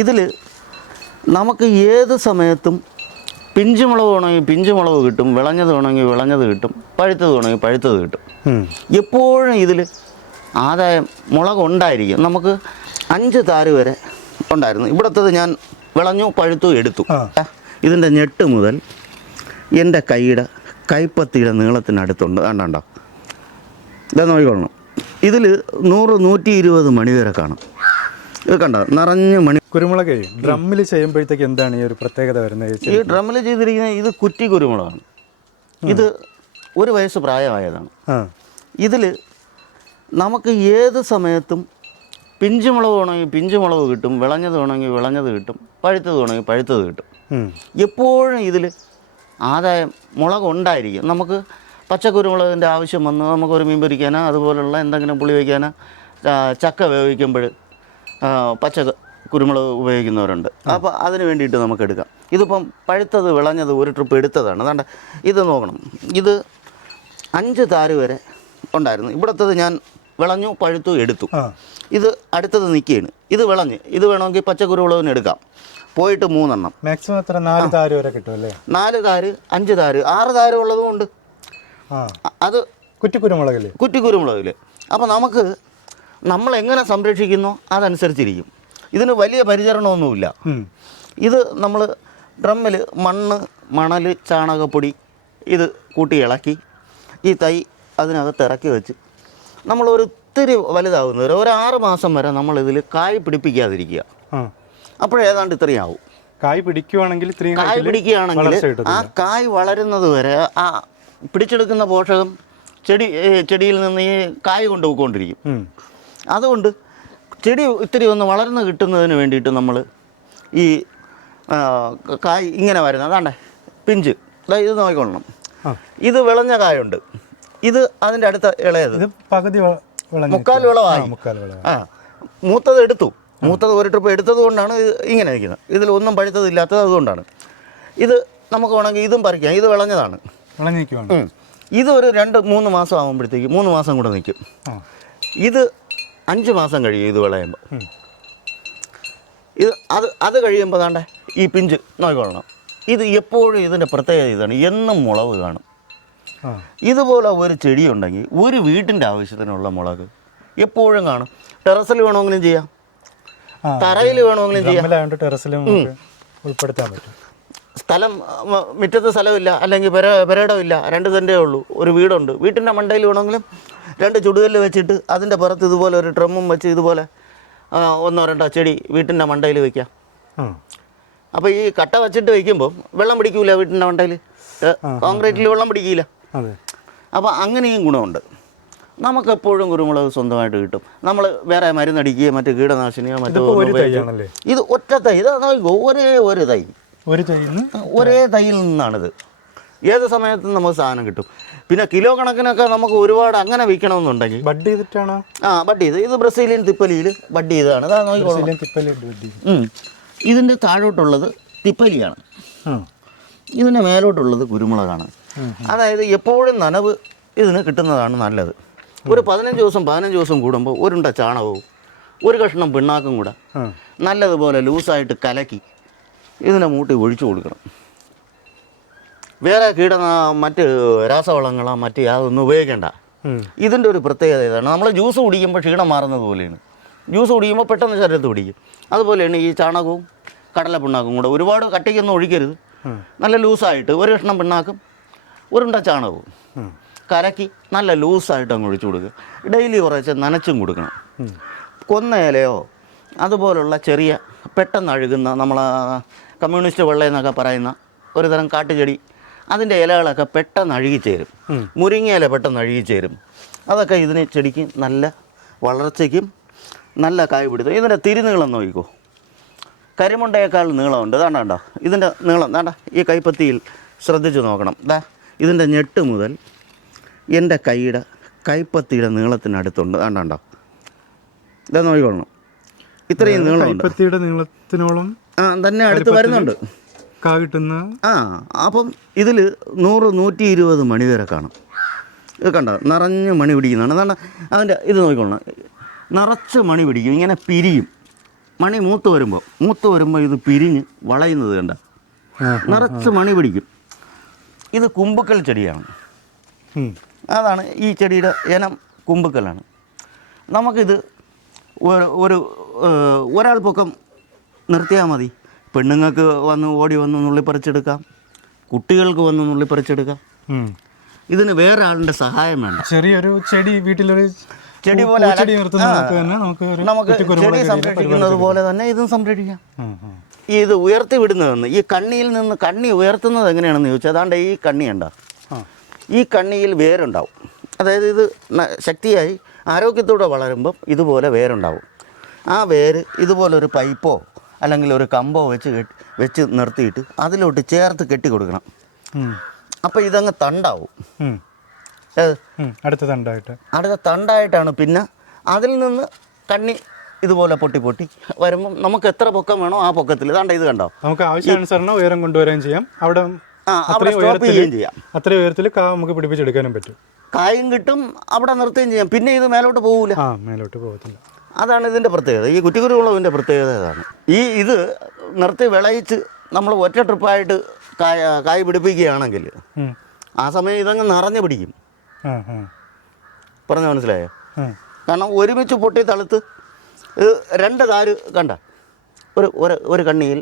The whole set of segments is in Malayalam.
ഇതിൽ നമുക്ക് ഏത് സമയത്തും പിഞ്ചുമുളക് വേണമെങ്കിൽ പിഞ്ചുമുളക് കിട്ടും, വിളഞ്ഞത് വേണമെങ്കിൽ വിളഞ്ഞത് കിട്ടും, പഴുത്തത് വേണമെങ്കിൽ പഴുത്തത് കിട്ടും. എപ്പോഴും ഇതിൽ ആദായം മുളക് ഉണ്ടായിരിക്കും. നമുക്ക് 5 താര് വരെ ഉണ്ടായിരുന്നു. ഇവിടുത്തത് ഞാൻ വിളഞ്ഞു പഴുത്തു എടുത്തു. ഇതിൻ്റെ ഞെട്ട് മുതൽ എൻ്റെ കൈയുടെ കൈപ്പത്തിയുടെ നീളത്തിനടുത്തുണ്ട്. കണ്ടോ, ഇതാ നോക്കിക്കൊള്ളണം. ഇതിൽ 100-120 മണി വരെ കാണും. ഇത് കണ്ടോ, നിറഞ്ഞ മണി. കുരുമുളക് ഡ്രമ്മിൽ ചെയ്യുമ്പോഴത്തേക്ക് എന്താണ് ഈ ഒരു പ്രത്യേകത വരുന്നത്? ഈ ഡ്രമ്മിൽ ചെയ്തിരിക്കുന്ന ഇത് കുറ്റി കുരുമുളകാണ്. ഇത് 1 വയസ്സ് പ്രായമായതാണ്. ഇതിൽ നമുക്ക് ഏത് സമയത്തും പിഞ്ചുമുളക് വേണമെങ്കിൽ പിഞ്ചുമുളക് കിട്ടും, വിളഞ്ഞത് വേണമെങ്കിൽ വിളഞ്ഞത് കിട്ടും, പഴുത്തത് വേണമെങ്കിൽ പഴുത്തത് കിട്ടും. എപ്പോഴും ഇതിൽ ആദായം മുളക് ഉണ്ടായിരിക്കും. നമുക്ക് പച്ചക്കുരുമുളകിൻ്റെ ആവശ്യം വന്ന് നമുക്കൊരു മീൻ പൊരിക്കാനോ അതുപോലുള്ള എന്തെങ്കിലും പുളി വയ്ക്കാനോ, ചക്ക വേവിക്കുമ്പോൾ പച്ച കുരുമുളക് ഉപയോഗിക്കുന്നവരുണ്ട്. അപ്പോൾ അതിന് വേണ്ടിയിട്ട് നമുക്ക് എടുക്കാം. ഇതിപ്പം പഴുത്തത് വിളഞ്ഞത് ഒരു ട്രിപ്പ് എടുത്തതാണ്. അതുകൊണ്ട് ഇത് നോക്കണം. ഇത് 5 താര് വരെ ഉണ്ടായിരുന്നു. ഇവിടുത്തത് ഞാൻ വിളഞ്ഞു പഴുത്തു എടുത്തു. ഇത് അടുത്തത് നിൽക്കുകയാണ്. ഇത് വിളഞ്ഞ് ഇത് വേണമെങ്കിൽ പച്ചക്കുരുമുളകിന് എടുക്കാം. പോയിട്ട് 3 എണ്ണം മാക്സിമം എത്ര 4 താര് വരെ കിട്ടും അല്ലേ? 4 താര്, 5 താര്, 6 താര് ഉള്ളതും ഉണ്ട്. അത് കുറ്റിക്കുരുമുളകിൽ കുറ്റിക്കുരുമുളകിൽ. അപ്പോൾ നമുക്ക് നമ്മളെങ്ങനെ സംരക്ഷിക്കുന്നോ അതനുസരിച്ചിരിക്കും. ഇതിന് വലിയ പരിചരണമൊന്നുമില്ല. ഇത് നമ്മൾ ഡ്രമ്മിൽ മണൽ, ചാണകപ്പൊടി ഇത് കൂട്ടി ഇളക്കി ഈ തൈ അതിനകത്ത് ഇറക്കി വെച്ച് നമ്മൾ ഒത്തിരി വലുതാകുന്നവരെ ഒരു 6 മാസം വരെ നമ്മളിതിൽ കായ് പിടിപ്പിക്കാതിരിക്കുക. അപ്പോഴേതാണ്ട് ഇത്രയും ആവും. കായ് പിടിക്കുകയാണെങ്കിൽ ആ കായ് വളരുന്നത് വരെ ആ പിടിച്ചെടുക്കുന്ന പോഷകം ചെടിയിൽ നിന്ന് ഈ കായ് കൊണ്ടുപോയിക്കൊണ്ടിരിക്കും. അതുകൊണ്ട് ചെടി ഇത്തിരി ഒന്ന് വളർന്ന് കിട്ടുന്നതിന് വേണ്ടിയിട്ട് നമ്മൾ ഈ കായ് ഇങ്ങനെ വരുന്നത് അതാണ്ടേ പിഞ്ച് ഇത് നോക്കിക്കൊള്ളണം. ഇത് വിളഞ്ഞ കായുണ്ട്. ഇത് അതിൻ്റെ അടുത്ത ഇളയത് പകുതി മുക്കാൽ വിളവായി. മൂത്തത് എടുത്തു. മൂത്തത് ഒരു ട്രിപ്പ് എടുത്തത് കൊണ്ടാണ് ഇങ്ങനെ നിൽക്കുന്നത്. ഇതിൽ ഒന്നും പഴുത്തതില്ലാത്തത് അതുകൊണ്ടാണ്. ഇത് നമുക്ക് വേണമെങ്കിൽ ഇതും പറിക്കാം. ഇത് വിളഞ്ഞതാണ്. ഇത് ഒരു 2-3 മാസം ആകുമ്പോഴത്തേക്ക് 3 മാസം കൂടെ നിൽക്കും. ഇത് 5 മാസം കഴിയും ഇത് വിളയുമ്പോൾ. ഇത് അത് കഴിയുമ്പോൾ താണ്ടെ ഈ പിഞ്ച് നോക്കിക്കൊള്ളണം. ഇത് എപ്പോഴും ഇതിൻ്റെ പ്രത്യേകത ഇതാണ്, എന്നും മുളക് കാണും. ഇതുപോലെ ഒരു ചെടിയുണ്ടെങ്കിൽ ഒരു വീട്ടിൻ്റെ ആവശ്യത്തിനുള്ള മുളക് എപ്പോഴും കാണും. ടെറസിൽ വേണമെങ്കിലും ചെയ്യാം, തറയിൽ വേണമെങ്കിലും ചെയ്യാം. ടെറസിലും ഉൾപ്പെടുത്താൻ പറ്റും. സ്ഥലം മുറ്റത്ത് സ്ഥലമില്ല, അല്ലെങ്കിൽ പെരയിടമില്ല, 2 സെൻറ്റേ ഉള്ളൂ, ഒരു വീടുണ്ട്, വീട്ടിൻ്റെ മണ്ടയിൽ വേണമെങ്കിലും 2 ചുടുകല്ല് വെച്ചിട്ട് അതിൻ്റെ പുറത്ത് ഇതുപോലെ ഒരു ഡ്രമ്മും വെച്ച് ഇതുപോലെ 1-2 ചെടി വീട്ടിൻ്റെ മണ്ടയിൽ വയ്ക്കാം. അപ്പോൾ ഈ കട്ട വെച്ചിട്ട് വയ്ക്കുമ്പോൾ വെള്ളം പിടിക്കില്ല. വീട്ടിൻ്റെ മണ്ടയിൽ കോൺക്രീറ്റിൽ വെള്ളം പിടിക്കില്ല. അപ്പോൾ അങ്ങനെയും ഗുണമുണ്ട്. നമുക്കെപ്പോഴും കുരുമുളക് സ്വന്തമായിട്ട് കിട്ടും. നമ്മൾ വേറെ മരുന്നടിക്കുകയോ മറ്റ് കീടനാശിനിയോ മറ്റോ ഇത് ഒറ്റ തൈ. ഇത് ഒരേ തൈയിൽ നിന്നാണിത്. ഏത് സമയത്തും നമുക്ക് സാധനം കിട്ടും. പിന്നെ കിലോ കണക്കിനൊക്കെ നമുക്ക് ഒരുപാട് അങ്ങനെ വിൽക്കണമെന്നുണ്ടെങ്കിൽ ബഡ് ചെയ്തിട്ടാണ്. ബഡ് ചെയ്ത് ഇത് ബ്രസീലിയൻ തിപ്പലിയിൽ ബഡ് ചെയ്തതാണ്. ഇതിൻ്റെ താഴോട്ടുള്ളത് തിപ്പലിയാണ്, ഇതിൻ്റെ മേലോട്ടുള്ളത് കുരുമുളകാണ്. അതായത് എപ്പോഴും നനവ് ഇതിന് കിട്ടുന്നതാണ് നല്ലത്. ഒരു 15 ദിവസം കൂടുമ്പോൾ ഒരുണ്ട ചാണകവും ഒരു കഷ്ണം പിണ്ണാക്കും കൂടെ നല്ലതുപോലെ ലൂസായിട്ട് കലക്കി ഇതിനെ മൂട്ടി ഒഴിച്ചു കൊടുക്കണം. വേറെ മറ്റ് രാസവളങ്ങളോ മറ്റ് യാതൊന്നും ഉപയോഗിക്കേണ്ട. ഇതിൻ്റെ ഒരു പ്രത്യേകത ഇതാണ്. നമ്മൾ ജ്യൂസ് കുടിക്കുമ്പോൾ ക്ഷീണം മാറുന്നത് പോലെയാണ്. ജ്യൂസ് കുടിക്കുമ്പോൾ പെട്ടെന്ന് ശരീരത്ത് പിടിക്കും. അതുപോലെയാണ് ഈ ചാണകവും കടല പിണ്ണാക്കും കൂടെ ഒരുപാട് കട്ടിക്കൊന്നും ഒഴിക്കരുത്. നല്ല ലൂസായിട്ട് ഒരു കഷ്ണം പിണ്ണാക്കും ഒരുണ്ട ചാണകവും കലക്കി നല്ല ലൂസായിട്ട് അങ്ങ് ഒഴിച്ചു കൊടുക്കുക. ഡെയിലി കുറച്ച് നനച്ചും കൊടുക്കണം. കൊന്നയിലയോ അതുപോലുള്ള ചെറിയ പെട്ടെന്ന് അഴുകുന്ന നമ്മൾ കമ്മ്യൂണിസ്റ്റ് വെള്ള എന്നൊക്കെ പറയുന്ന ഒരു തരം കാട്ടുചെടി, അതിൻ്റെ ഇലകളൊക്കെ പെട്ടെന്ന് അഴുകിച്ചേരും. മുരിങ്ങയില പെട്ടെന്ന് അഴുകിച്ചേരും. അതൊക്കെ ഇതിന് ചെടിക്ക് നല്ല വളർച്ചയ്ക്കും നല്ല കായ് പിടുത്തം. ഇതിൻ്റെ തിരുനീളം നോക്കിക്കോ, കരിമുണ്ടയേക്കാൾ നീളമുണ്ട്. ഇതാണ്ടോ ഇതിൻ്റെ നീളം. വേണ്ട ഈ കൈപ്പത്തിയിൽ ശ്രദ്ധിച്ച് നോക്കണം. ഇതിൻ്റെ ഞെട്ട് മുതൽ എൻ്റെ കൈയുടെ കൈപ്പത്തിയുടെ നീളത്തിനടുത്തുണ്ട്. വേണ്ടോ ഇതാ നോക്കിക്കൊള്ളണം. ഇത്രയും നീളമുണ്ട്. നീളത്തിനോളം തന്നെ അടുത്ത് വരുന്നുണ്ട്. അപ്പം ഇതിൽ 100-120 മണി വരെ കാണും. ഇത് കണ്ടോ, നിറഞ്ഞ് മണി പിടിക്കുന്നതാണ്. അതാണ് അതിൻ്റെ ഇത് നോക്കിക്കൊള്ളണം. നിറച്ച് മണി പിടിക്കും, ഇങ്ങനെ പിരിയും. മണി മൂത്ത് വരുമ്പോൾ ഇത് പിരിഞ്ഞ് വളയുന്നത് കണ്ട നിറച്ച് മണി പിടിക്കും. ഇത് കുമ്പുക്കൽ ചെടിയാണ്. അതാണ് ഈ ചെടിയുടെ ഇനം കുമ്പുക്കലാണ്. നമുക്കിത് ഒരാൾ പൊക്കം നിർത്തിയാൽ മതി. പെണ്ണുങ്ങൾക്ക് ഓടി വന്ന് നുള്ളിപ്പറിച്ചെടുക്കാം, കുട്ടികൾക്ക് വന്ന് നുള്ളിപ്പറിച്ചെടുക്കാം. ഇതിന് വേറെ ആളിൻ്റെ സഹായം വേണ്ട. ചെറിയൊരു ചെടി വീട്ടിലൊരു ചെടി പോലെ നമുക്ക് ചെടി സംരക്ഷിക്കുന്നത് പോലെ തന്നെ ഇതും സംരക്ഷിക്കാം. ഇത് ഉയർത്തി വിടുന്നതെന്ന് ഈ കണ്ണിയിൽ നിന്ന് കണ്ണി ഉയർത്തുന്നത് എങ്ങനെയാണെന്ന് ചോദിച്ചാൽ അതാണ്ട് ഈ കണ്ണി ഉണ്ടാവും. ഈ കണ്ണിയിൽ വേരുണ്ടാവും. അതായത് ഇത് ശക്തിയായി ആരോഗ്യത്തോടെ വളരുമ്പം ഇതുപോലെ വേരുണ്ടാവും. ആ വേര് ഇതുപോലൊരു പൈപ്പോ അല്ലെങ്കിൽ ഒരു കമ്പോ വെച്ച് നിർത്തിയിട്ട് അതിലോട്ട് ചേർത്ത് കെട്ടി കൊടുക്കണം. അപ്പോൾ ഇതങ്ങ് തണ്ടാവും. അടുത്ത തണ്ടായിട്ടാണ് പിന്നെ അതിൽ നിന്ന് കണ്ണി ഇതുപോലെ പൊട്ടി വരുമ്പം നമുക്ക് എത്ര പൊക്കം വേണോ ആ പൊക്കത്തിൽ ഇതാണ്ട് ഇത് കണ്ടോ, നമുക്ക് ആവശ്യാനുസരണം ഉയരം കൊണ്ടുവരാൻ ചെയ്യാം. അവിടെ സ്റ്റോപ്പ് ചെയ്യുകയും ചെയ്യാം. അത്ര ഉയരത്തിൽ നമുക്ക് പിടിപ്പിച്ചെടുക്കാനും പറ്റും. കായും കിട്ടും, അവിടെ നിർത്തുകയും ചെയ്യാം. പിന്നെ ഇത് മേലോട്ട് പോകില്ല. മേലോട്ട് പോകത്തില്ല. അതാണ് ഇതിൻ്റെ പ്രത്യേകത. ഈ കുറ്റിക്കുരുമുളകിൻ്റെ പ്രത്യേകത അതാണ്. ഇത് നിർത്തി വിളയിച്ച് നമ്മൾ ഒറ്റ ട്രിപ്പായിട്ട് കായ് പിടിപ്പിക്കുകയാണെങ്കിൽ ആ സമയം ഇതങ്ങ് നിറഞ്ഞു പിടിക്കും. പറഞ്ഞ മനസ്സിലായോ? കാരണം ഒരുമിച്ച് പൊട്ടി തളുത്ത് ഇത് 2 താര് കണ്ട ഒരു കണ്ണിയിൽ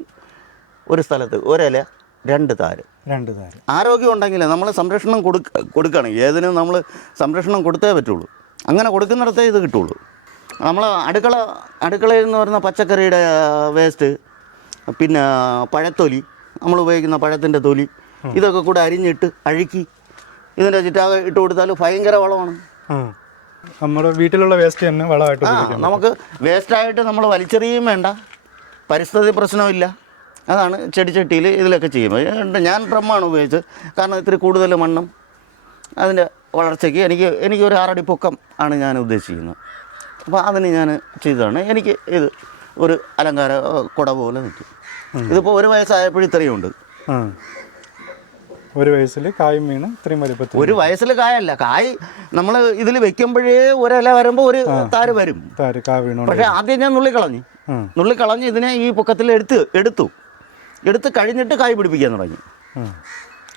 ഒരു സ്ഥലത്ത് ഒരില 2 താര്. ആരോഗ്യം ഉണ്ടെങ്കിൽ നമ്മൾ സംരക്ഷണം കൊടുക്കണം. ഏതിനും നമ്മൾ സംരക്ഷണം കൊടുത്തേ പറ്റുള്ളൂ. അങ്ങനെ കൊടുക്കുന്നിടത്തേ ഇത് കിട്ടുള്ളൂ. നമ്മൾ അടുക്കളയിൽ നിന്ന് വരുന്ന പച്ചക്കറിയുടെ വേസ്റ്റ്, പിന്നെ പഴത്തൊലി, നമ്മൾ ഉപയോഗിക്കുന്ന പഴത്തിൻ്റെ തൊലി, ഇതൊക്കെ കൂടെ അരിഞ്ഞിട്ട് അഴുക്കി ഇതിൻ്റെ ചുറ്റാകെ ഇട്ട് കൊടുത്താൽ ഭയങ്കര വളമാണ്. നമ്മുടെ വീട്ടിലുള്ള വേസ്റ്റ് തന്നെ വളമായിട്ട് നമുക്ക് വേസ്റ്റായിട്ട് നമ്മൾ വലിച്ചെറിയും വേണ്ട, പരിസ്ഥിതി പ്രശ്നമില്ല. അതാണ് ചെടിച്ചട്ടിയിൽ ഇതിലൊക്കെ ചെയ്യുമ്പോൾ. ഞാൻ ഡ്രമ്മാണ് ഉപയോഗിച്ചത്. കാരണം ഇത്തിരി കൂടുതൽ മണ്ണും അതിൻ്റെ വളർച്ചയ്ക്ക് എനിക്ക് ഒരു 6 അടി പൊക്കം ആണ് ഞാൻ ഉദ്ദേശിക്കുന്നത്. അപ്പോൾ അതിന് ഞാൻ ചെയ്തതാണ്. എനിക്ക് ഇത് ഒരു അലങ്കാര കുട പോലെ നിൽക്കും. ഇതിപ്പോൾ 1 വയസ്സായപ്പോഴും ഇത്രയുണ്ട്. 1 വയസ്സിൽ കായും വീണ് ഇത്രയും വലിപ്പത്തിൽ. 1 വയസ്സിൽ കായല്ല, കായ് നമ്മൾ ഇതിൽ വെക്കുമ്പോഴേ ഒരില വരുമ്പോൾ ഒരു താര് വരും. പക്ഷേ ആദ്യം ഞാൻ നുള്ളിക്കളഞ്ഞ് ഇതിനെ ഈ പൊക്കത്തിൽ എടുത്ത് കഴിഞ്ഞിട്ട് കായ് പിടിപ്പിക്കാൻ തുടങ്ങി.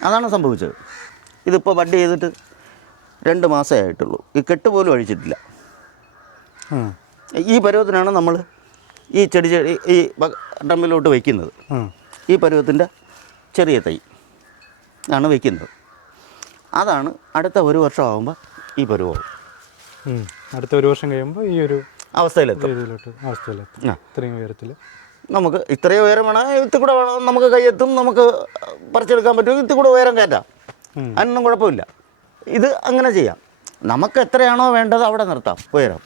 അതാണ് സംഭവിച്ചത്. ഇതിപ്പോൾ ബഡ് ചെയ്തിട്ട് 2 മാസമേ ആയിട്ടുള്ളൂ. ഈ കെട്ട് പോലും അഴിച്ചിട്ടില്ല. ഈ പരുവത്തിനാണ് നമ്മൾ ഈ ചെടി ഈ ഡ്രമ്മിലോട്ട് വയ്ക്കുന്നത്. ഈ പരുവത്തിൻ്റെ ചെറിയ തൈ ആണ് വയ്ക്കുന്നത്. അതാണ് അടുത്ത 1 വർഷം ആകുമ്പോൾ ഈ പരുവമാവും. അടുത്ത 1 വർഷം കഴിയുമ്പോൾ ഈ ഒരു അവസ്ഥയിലെത്തും. ഇത്രയും ഉയരത്തിൽ നമുക്ക് ഇത്രയും ഉയരം വേണം. ഇത്തിരി കൂടെ നമുക്ക് കയ്യെത്തും, നമുക്ക് പറിച്ചെടുക്കാൻ പറ്റും. ഇത്തിരി കൂടെ ഉയരം കയറ്റാം, അതിനൊന്നും കുഴപ്പമില്ല. ഇത് അങ്ങനെ ചെയ്യാം. നമുക്ക് എത്രയാണോ വേണ്ടത് അവിടെ നിർത്താം ഉയരം.